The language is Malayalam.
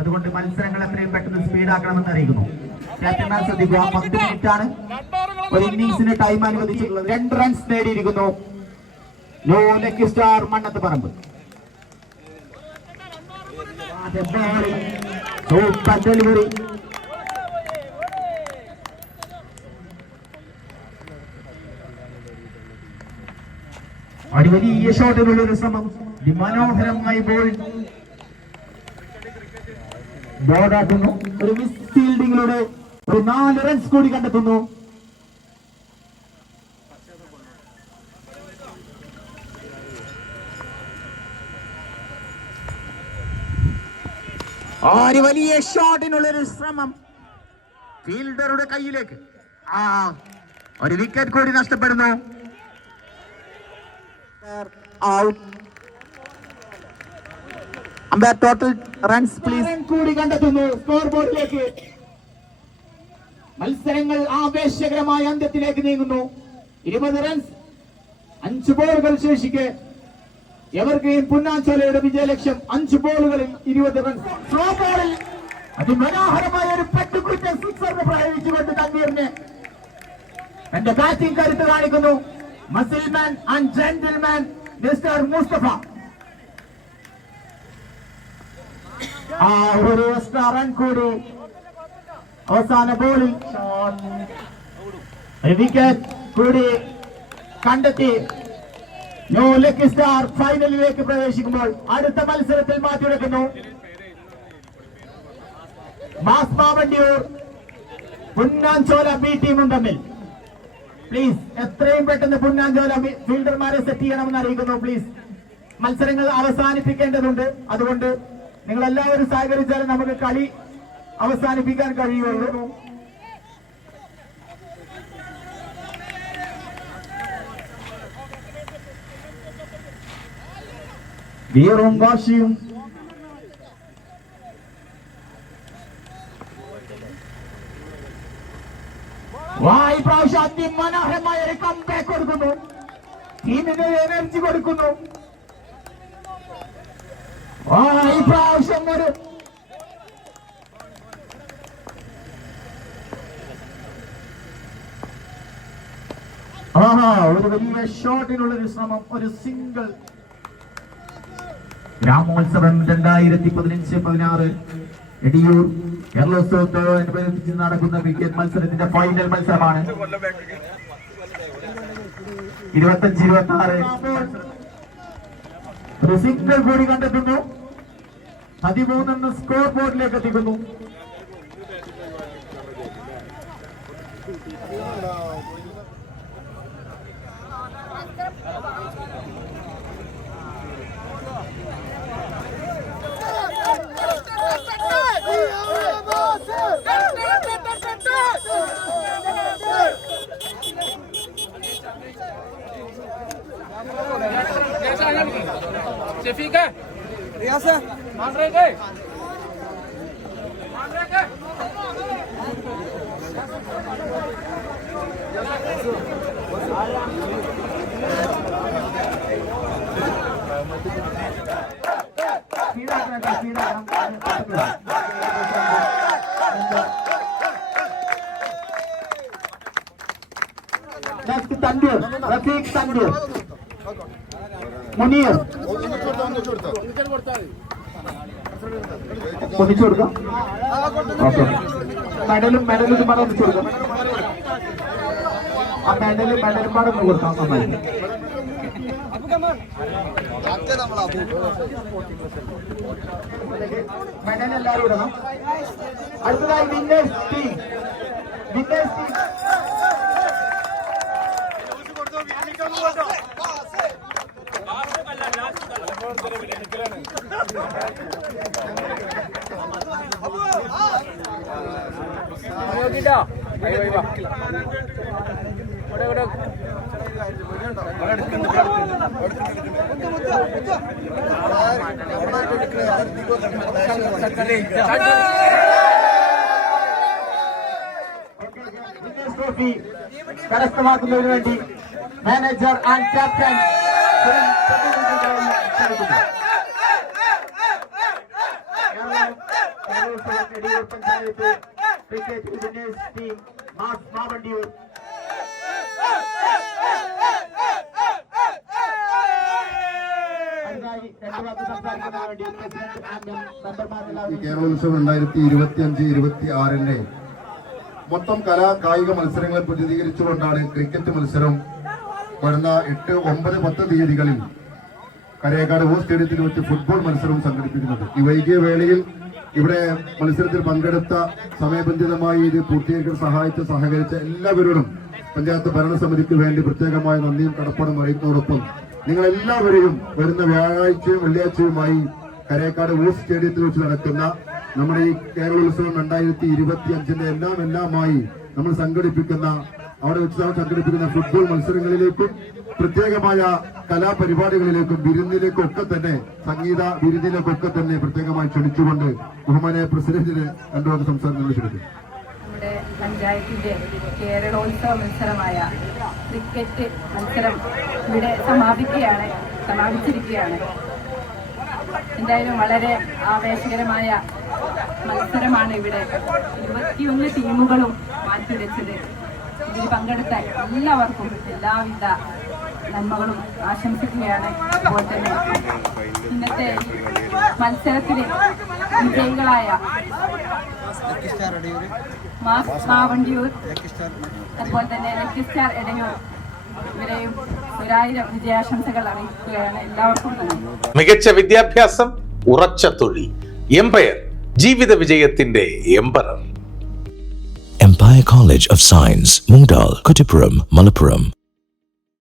അതുകൊണ്ട് മത്സരങ്ങൾ എത്രയും പെട്ടെന്ന് സ്പീഡാക്കണമെന്ന് അറിയിക്കുന്നു. ക്യാപ്റ്റന്മാർ ശ്രദ്ധിക്കുക. പത്ത് മിനിറ്റ് ആണ് ഒരു ഇന്നിംഗ്സിന് ടൈം അനുവദിച്ചിട്ടുള്ളത്. രണ്ട് runs നേടിയിരിക്കുന്നു. No lucky star Mannath Parambu. Super delivery ഒരു വലിയ ഷോട്ടിലുള്ള ഒരു ശ്രമം. മനോഹരമായി ബോൾ ബോർഡാക്കുന്നു ഒരു മിസ് ഫീൽഡിങ്ങിലൂടെ ഒരു നാല് റൺസ് കൂടി കണ്ടെത്തുന്നു. ഒരു വലിയ ഷോട്ടിനുള്ള ഒരു ശ്രമം? ഫീൽഡറുടെ കയ്യിലേക്ക്. ആ ഒരു വിക്കറ്റ് കൂടി നഷ്ടപ്പെടുന്നു. Out umpire total runs plus കൂടി കണ്ടെത്തുന്നു. സ്കോർ ബോർഡിലേക്ക് മത്സരങ്ങൾ ആവേശകരമായ അന്ത്യത്തിലേക്ക് നീങ്ങുന്നു. ഇരുപത് റൺസ് അഞ്ച് ബോളുകൾ ശേഷിക്കെ. എവർഗ്രീൻ പുന്നാച്ചോലയുടെ വിജയലക്ഷ്യം അഞ്ച് ബോളുകളിൽ ഇരുപത് റൺസ് സ്ലോ ബോളിൽ അതിമനോഹരമായ ഒരു പട്ടുകുറ്റ സിക്സർ പ്രയോഗിച്ചുകൊണ്ട് തന്നീറിന് തന്റെ ബാറ്റിംഗ് കരുത്ത് കാണിക്കുന്നു. Muscleman and gentleman mister Musthafa ആ ഒരു എക്സ്ട്രാ റൺ കൂടി. അവസാന ബോളിൽ വിക്കറ്റ് കൂടി കണ്ടെത്തി. ന്യൂ ലക്ക് സ്റ്റാർ ഫൈനലിലേക്ക് പ്രവേശിക്കുമ്പോൾ അടുത്ത മത്സരത്തിൽ മാറ്റിയെടുക്കുന്നു മാസ് മാവണ്ടിയൂർ പുന്നാഞ്ചോല ബി ടീമും തമ്മിൽ. പ്ലീസ് എത്രയും പെട്ടെന്ന് പുന്നാഞ്ചോല ഫീൽഡർമാരെ സെറ്റ് ചെയ്യണമെന്ന് അറിയിക്കുന്നു. പ്ലീസ് മത്സരങ്ങൾ അവസാനിപ്പിക്കേണ്ടതുണ്ട്. അതുകൊണ്ട് നിങ്ങൾ എല്ലാവരും സഹകരിച്ചാലും നമുക്ക് കളി അവസാനിപ്പിക്കാൻ കഴിയുള്ളൂ. വീറും വാശിയും. വായ് പ്രാവശ്യം അതിമനോഹരമായ ഒരു കമ്പേ കൊടുക്കുന്നു. ടീമിന് എനർജി കൊടുക്കുന്നു. വാ ഈ പ്രാവശ്യം ഒരു ആഹാ ഒരു വലിയ ഷോട്ടിനുള്ള ഒരു ശ്രമം ഒരു സിംഗിൾ. ഗ്രാമോത്സവം രണ്ടായിരത്തി പതിനഞ്ച് പതിനാറ്. എടിയൂർ കേരളോത്സവത്തോടനുബന്ധിച്ച് നടക്കുന്ന ക്രിക്കറ്റ് മത്സരത്തിന്റെ ഫൈനൽ മത്സരമാണ്. ഇരുപത്തഞ്ച് ഇരുപത്തി ആറ് ഒരു സിംഗിൾ കൂടി കണ്ടെത്തുന്നു. പതിമൂന്നെന്ന് സ്കോർ ബോർഡിലേക്ക് എത്തിക്കുന്നു. ഷെഫീഖ് Iya, रियाज Next tandu, Rafiq tandu, Munir. ഒന്നിച്ചു കൊടുക്കാം. ഓക്കെ. മെഡലും മെഡലും ഇത് പാടെ ഒന്നിച്ചു കൊടുക്കാം. ആ മെഡലും മെഡലും പാടെ ഒന്ന് കൊടുക്കാം നന്നായി മെഡൽ എല്ലാവരും ഇടണം. അടുത്തതായി വിന്നേഴ്സ് ടീം വിന്നേഴ്സ് ടീം നോക്കിട്ടോ അയ്യോ അയ്യോ ഇവിടെ ഇവിടെ വിന്നേഴ്സ് ട്രോഫി കരസ്ഥമാക്കുന്നതിന് വേണ്ടി manager and captain panchayat president അംഗം മെമ്പർമാർ ഈ എല്ലാവരും കേരളോത്സവം രണ്ടായിരത്തി ഇരുപത്തി അഞ്ച് ഇരുപത്തി ആറിന്റെ മൊത്തം കലാ കായിക മത്സരങ്ങളെ പ്രതിനിധീകരിച്ചുകൊണ്ടാണ് ക്രിക്കറ്റ് മത്സരം വരുന്ന എട്ട് ഒമ്പത് പത്ത് തീയതികളിൽ കരേക്കാട് ഓ സ്റ്റേഡിയത്തിൽ വെച്ച് ഫുട്ബോൾ മത്സരം സംഘടിപ്പിക്കുന്നത്. ഈ വൈകിയ വേളയിൽ ഇവിടെ മത്സരത്തിൽ പങ്കെടുത്ത സമയബന്ധിതമായി ഇത് പൂർത്തീകരിക്കാൻ സഹായിച്ച സഹകരിച്ച എല്ലാവരോടും പഞ്ചായത്ത് ഭരണസമിതിക്ക് വേണ്ടി പ്രത്യേകമായ നന്ദിയും കടപ്പാടും അറിയിക്കുന്നതോടൊപ്പം നിങ്ങൾ എല്ലാവരെയും വരുന്ന വ്യാഴാഴ്ചയും വെള്ളിയാഴ്ചയുമായി കരേക്കാട് ഊർ സ്റ്റേഡിയത്തിൽ വെച്ച് നടക്കുന്ന നമ്മുടെ ഈ കേരളോത്സവം രണ്ടായിരത്തി ഇരുപത്തി അഞ്ചിന്റെ എല്ലാം എല്ലാമായി നമ്മൾ സംഘടിപ്പിക്കുന്ന അവിടെ വെച്ച് സംഘടിപ്പിക്കുന്ന ഫുട്ബോൾ മത്സരങ്ങളിലേക്കും പ്രത്യേകമായ കലാപരിപാടികളിലേക്കും വിരുന്നിലേക്കും ഒക്കെ തന്നെ സംഗീത വിരുന്നിലേക്കൊക്കെ തന്നെ പ്രത്യേകമായി ക്ഷണിച്ചുകൊണ്ട് ബഹുമാനെ പ്രസിഡന്റിന് രണ്ടു സംസാരങ്ങൾ ക്ഷണിക്കുന്നു നമ്മുടെ പഞ്ചായത്തിന്റെ കേരളോത്സവ മത്സരമായ ക്രിക്കറ്റ് മത്സരം ഇവിടെ സമാപിക്കുകയാണ് സമാപിച്ചിരിക്കുകയാണ്. എന്തായാലും വളരെ ആവേശകരമായ മത്സരമാണ് ഇവിടെ. ഇരുപത്തിയൊന്ന് ടീമുകളും മാറ്റിവെച്ചത്. ഇതിൽ പങ്കെടുത്ത എല്ലാവർക്കും എല്ലാവിധ നന്മകളും ആശംസിക്കുകയാണ് ഇന്നത്തെ മത്സരത്തിലെ വിജയികളായ മാസ് മാവണ്ടിയൂർ അതുപോലെ തന്നെ ലക്കി സ്റ്റാർ എടയൂർ ഇവരെയും ഒരായിരം വിജയാശംസകൾ അറിയിക്കുകയാണ്. എല്ലാവർക്കും മികച്ച വിദ്യാഭ്യാസം ഉറച്ച തൊഴിൽ എംപയർ ജീവിത വിജയത്തിന്റെ emperor. Empire College of Science, Mungdal, Kuttipuram, Malappuram.